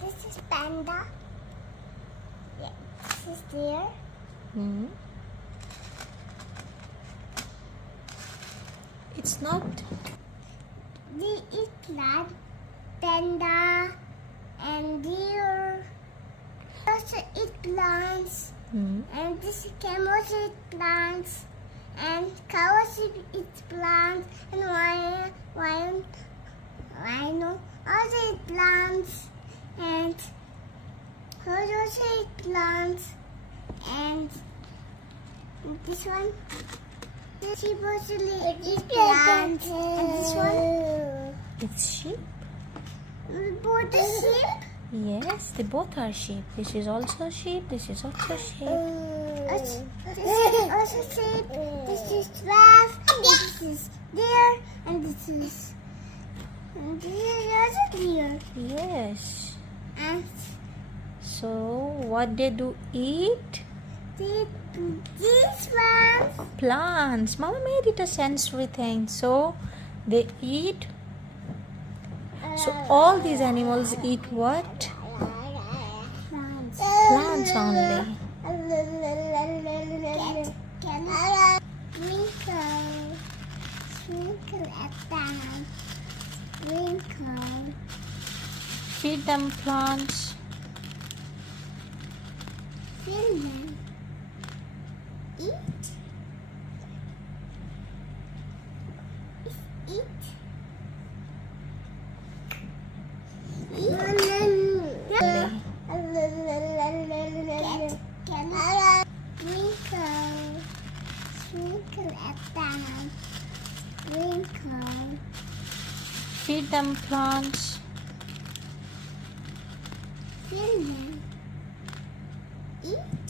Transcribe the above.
This is Panda. Yeah, this is there. It's not. They eat plant, panda, and deer. Also eat plants. And this camels eat plants. And cows eat plants. And rhino also eat plants. And horse also eat plants. And this one, sheep also eat plants. And this one, It's sheep. both are sheep. Yes, they both are sheep. This is also sheep. This is also sheep. This is also sheep. This is giraffe. This is deer. And this is also deer. Yes. And So what they do eat? these ones. Plants. Mama made it a sensory thing. So they eat. So all these animals eat what? Plants only. Sprinkle at them. Sprinkle. Feed them plants. Fill them. Eat. Eat. Sprinkle at them. Sprinkle. Feed them plants. Fill them. Eat.